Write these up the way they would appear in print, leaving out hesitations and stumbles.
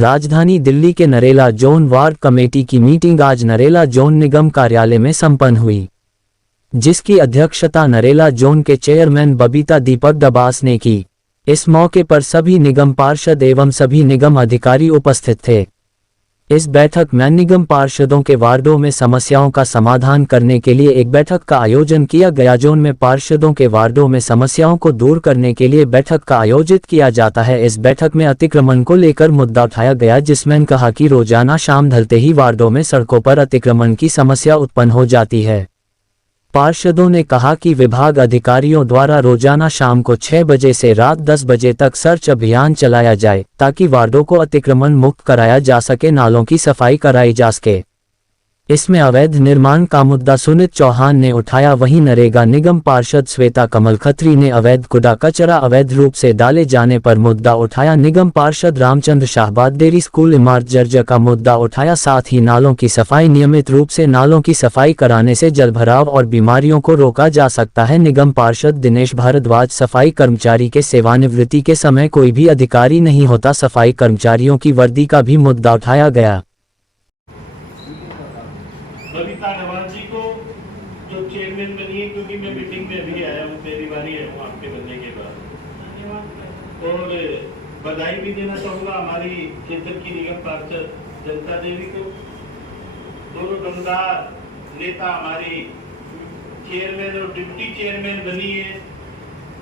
राजधानी दिल्ली के Narela zone ward committee की मीटिंग आज नरेला जोन निगम कार्यालय में संपन्न हुई, जिसकी अध्यक्षता नरेला जोन के चेयरमैन बबीता दीपक दबास ने की। इस मौके पर सभी निगम पार्षद एवं सभी निगम अधिकारी उपस्थित थे। इस बैठक में निगम पार्षदों के वार्डों में समस्याओं का समाधान करने के लिए एक बैठक का आयोजन किया गया। जोन में पार्षदों के वार्डों में समस्याओं को दूर करने के लिए बैठक का आयोजित किया जाता है। इस बैठक में अतिक्रमण को लेकर मुद्दा उठाया गया, जिसमें कहा कि रोजाना शाम ढलते ही वार्डों में सड़कों पर अतिक्रमण की समस्या उत्पन्न हो जाती है। पार्षदों ने कहा कि विभाग अधिकारियों द्वारा रोजाना शाम को 6 बजे से रात 10 बजे तक सर्च अभियान चलाया जाए, ताकि वार्डों को अतिक्रमण मुक्त कराया जा सके, नालों की सफाई कराई जा सके। इसमें अवैध निर्माण का मुद्दा सुनीत चौहान ने उठाया। वहीं नरेगा निगम पार्षद श्वेता कमल खत्री ने अवैध कूड़ा कचरा अवैध रूप से डाले जाने पर मुद्दा उठाया। निगम पार्षद रामचंद्र शाहबाद डेयरी स्कूल इमारत जर्जर का मुद्दा उठाया। साथ ही नालों की सफाई, नियमित रूप से नालों की सफाई कराने से जलभराव और बीमारियों को रोका जा सकता है। निगम पार्षद दिनेश भारद्वाज, सफाई कर्मचारी के सेवानिवृत्ति के समय कोई भी अधिकारी नहीं होता, सफाई कर्मचारियों की वर्दी का भी मुद्दा उठाया गया। बबीता नवाज जी को जो चेयरमैन बनी है, क्योंकि मैं मीटिंग में अभी आया हूँ, पहली बार ही आया हूँ आपके बनने के बाद, और बधाई भी देना चाहूँगा हमारी क्षेत्र की निगम पार्षद जनता देवी को। दोनों दमदार नेता हमारी चेयरमैन और डिप्टी चेयरमैन बनी है,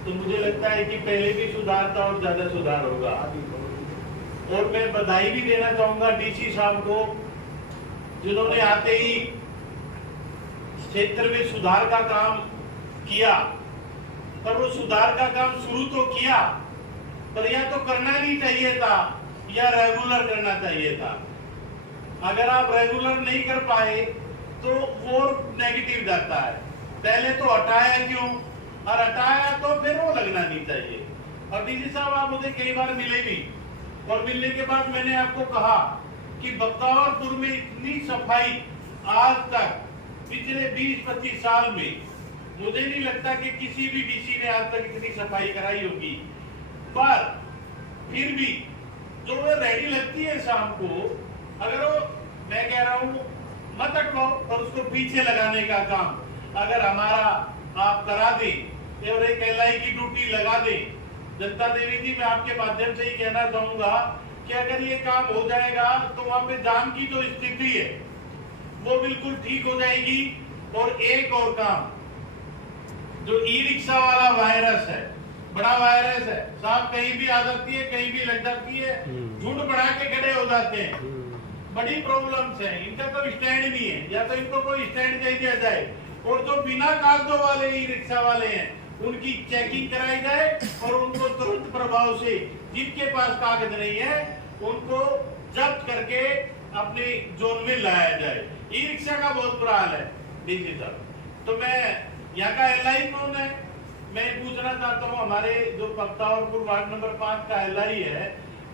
तो मुझे लगता है कि पहले भी सुधार था और ज्यादा सुधार होगा। और मैं बधाई भी देना चाहूँगा डीसी साहब को, जिन्होंने आते ही क्षेत्र में सुधार का काम किया। पर वो सुधार का काम शुरू तो किया, पर या तो करना नहीं चाहिए था या रेगुलर करना चाहिए था। अगर आप रेगुलर नहीं कर पाए तो वो नेगेटिव जाता है। पहले तो हटाया क्यों, और हटाया तो फिर वो लगना नहीं चाहिए। और डीसी साहब, आप मुझे कई बार मिले भी, और मिलने के बाद मैंने आपको कहा कि बख्तावरपुर में इतनी सफाई आज तक पिछले 20-25 साल में मुझे नहीं लगता कि किसी भी डीसी ने आज तक इतनी सफाई कराई होगी। पर फिर भी जो वो रेडी लगती है शाम को, अगर वो, मैं कह रहा हूँ मत हटवाओ, और उसको पीछे लगाने का काम अगर हमारा आप करा दें और एक LI की ड्यूटी लगा दें। जनता देवी जी, मैं आपके माध्यम से ही कहना चाहूंगा कि अगर ये काम हो जाएगा तो वहां पे जाम की जो स्थिति है वो बिल्कुल ठीक हो जाएगी। और एक और काम, जो ई-रिक्शा वाला वायरस है, बड़ा वायरस है साहब, कहीं भी आ जाती है, कहीं भी लग जाती है, झुंड बढ़ा के खड़े हो जाते हैं। बड़ी प्रॉब्लम्स है, इनका तो स्टैंड नहीं है, या तो इनको कोई स्टैंड दे दिया जाए। और जो बिना कागजों वाले ई-रिक्शा वाले हैं उनकी चेकिंग कराई जाए, और उनको तुरंत प्रभाव से, जिनके पास कागज नहीं है उनको जब्त करके अपने जोन में लाया जाए। ई रिक्शा का बहुत बुरा हाल है डीसी साहब। तो मैं यहाँ का LI कौन है, मैं पूछना चाहता हूँ। हमारे जो बख्तावरपुर वार्ड नंबर 5 का LI है,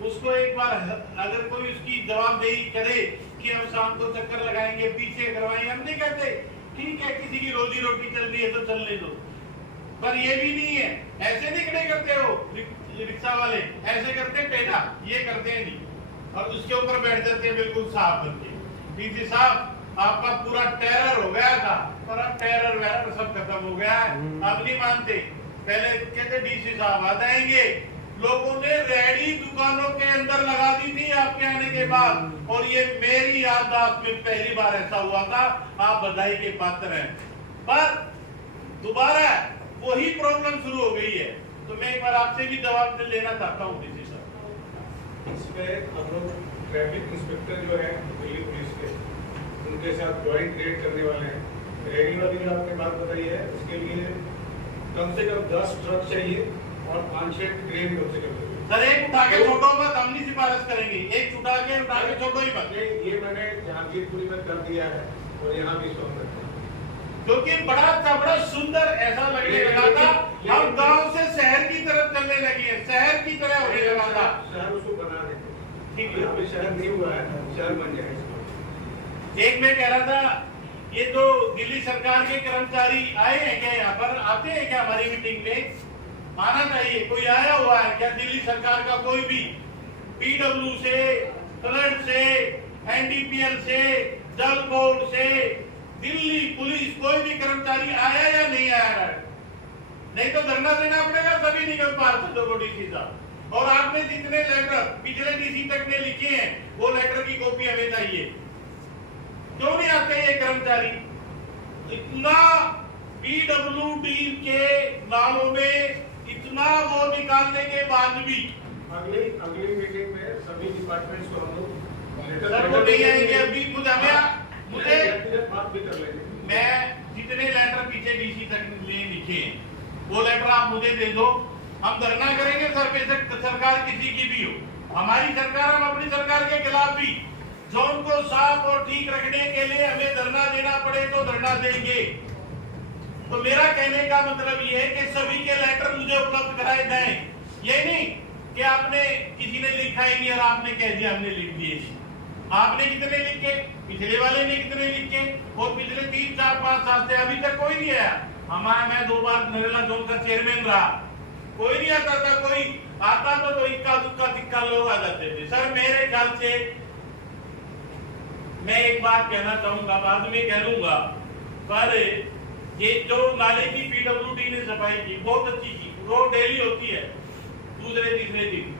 उसको एक बार अगर कोई उसकी जवाबदेही करे कि हम शाम को चक्कर लगाएंगे, पीछे करवाएंगे। हम नहीं कहते, ठीक है, किसी की रोजी रोटी चल रही है तो चलने दो, पर ये भी नहीं है। ऐसे नहीं खड़े करते हो रिक्शा वाले, ऐसे करते हैं टेढ़ा, ये करते हैं नहीं, और उसके ऊपर बैठ जाते हैं बिल्कुल साफ बनके। डीसी साहब, आपका पूरा टेरर हो गया था, पर अब टेरर वैरर सब खत्म हो गया है। अब नहीं मानते। पहले कहते डीसी साहब आ जाएंगे, लोगों ने रेडी दुकानों के अंदर लगा दी थी आपके आने के बाद, और ये मेरी याददाश्त में पहली बार ऐसा हुआ था। आप बधाई के पात्र हैं, पर दोबारा वही प्रॉब्लम शुरू हो गई है। तो मैं एक बार आपसे भी जवाब लेना चाहता हूँ डीसी साहब। इसमें हम लोग ट्रैफिक इंस्पेक्टर जो है दिल्ली पुलिस के, उनके साथ ज्वाइंट रेड करने वाले हैं। रेगुलर जो आपने बात बताई है, उसके लिए कम से कम 10 ट्रक चाहिए और 5-6 ट्रेन कम से कम चाहिए। सर, एक उठा के छोड़ो मत, हम नहीं सिफारिश करेंगे। एक उठा के छोड़ो ही मत। ये मैंने जहांगीरपुरी में कर दिया है और यहाँ भी सोच रखा है, क्योंकि बड़ा सुंदर ऐसा लगने लगा था। हम गांव से शहर की तरफ चलने लगे हैं, शहर की तरह होने लगा था। शहर उसको बना देते, ठीक है, अभी शहर नहीं हुआ है, शहर बन जाएगा। एक मैं कह रहा था, ये तो दिल्ली सरकार के कर्मचारी आए हैं क्या, यहाँ पर आते हैं क्या हमारी मीटिंग में? आना चाहिए। कोई आया हुआ है क्या दिल्ली सरकार का? कोई भी PW से फ्लड से, एनडीपीएल से, जल बोर्ड से, दिल्ली पुलिस, कोई भी कर्मचारी आया या नहीं आया? नहीं तो धरना देना पड़ेगा सभी निगम पार्षदों को, डीसी साहब। और आपने जितने लेटर पिछले डीसी तक ने लिखे हैं, वो लेटर की कॉपी हमें चाहिए। क्यों नहीं आते ये कर्मचारी? इतना पीडब्ल्यूडी के नालों में इतना वो निकालने के बाद भी अगली मीटिंग में सभी डिपार्टमेंट्स को हम लोग सर वो नहीं आएंगे अभी। मुझे बात भी कर लेंगे। मैं जितने लेटर पीछे डीसी तक ने लिखे हैं, वो लेटर आप मुझे दे दो, हम धरना करेंगे। सर बेशक सरकार किसी की भी हो, हमारी सरकार, हम अपनी सरकार के खिलाफ भी जोन को साफ और ठीक रखने के लिए हमें धरना देना पड़े तो धरना देंगे। तो मेरा कहने का मतलब ये है कि सभी के लेटर मुझे उपलब्ध कराए जाएं। ये नहीं कि आपने किसी ने लिखा ही नहीं और आपने कह दिया हमने लिख दिए। आपने कितने लिखे, पिछले वाले ने कितने लिखे, और पिछले 3, 4, 5 साल से अभी तक कोई नहीं आया। मैं 2 बार नरेला जोन का चेयरमैन रहा, कोई नहीं आता था। कोई आता तो इक्का दुक्का तिक्का लोग आ जाते थे। सर मेरे ख्याल से मैं एक बात कहना चाहूंगा, बाद में कह लूंगा, पर ये जो नाले की पीडब्ल्यूडी ने सफाई की बहुत अच्छी की, वो डेली होती है, दूसरे तीसरे दिन।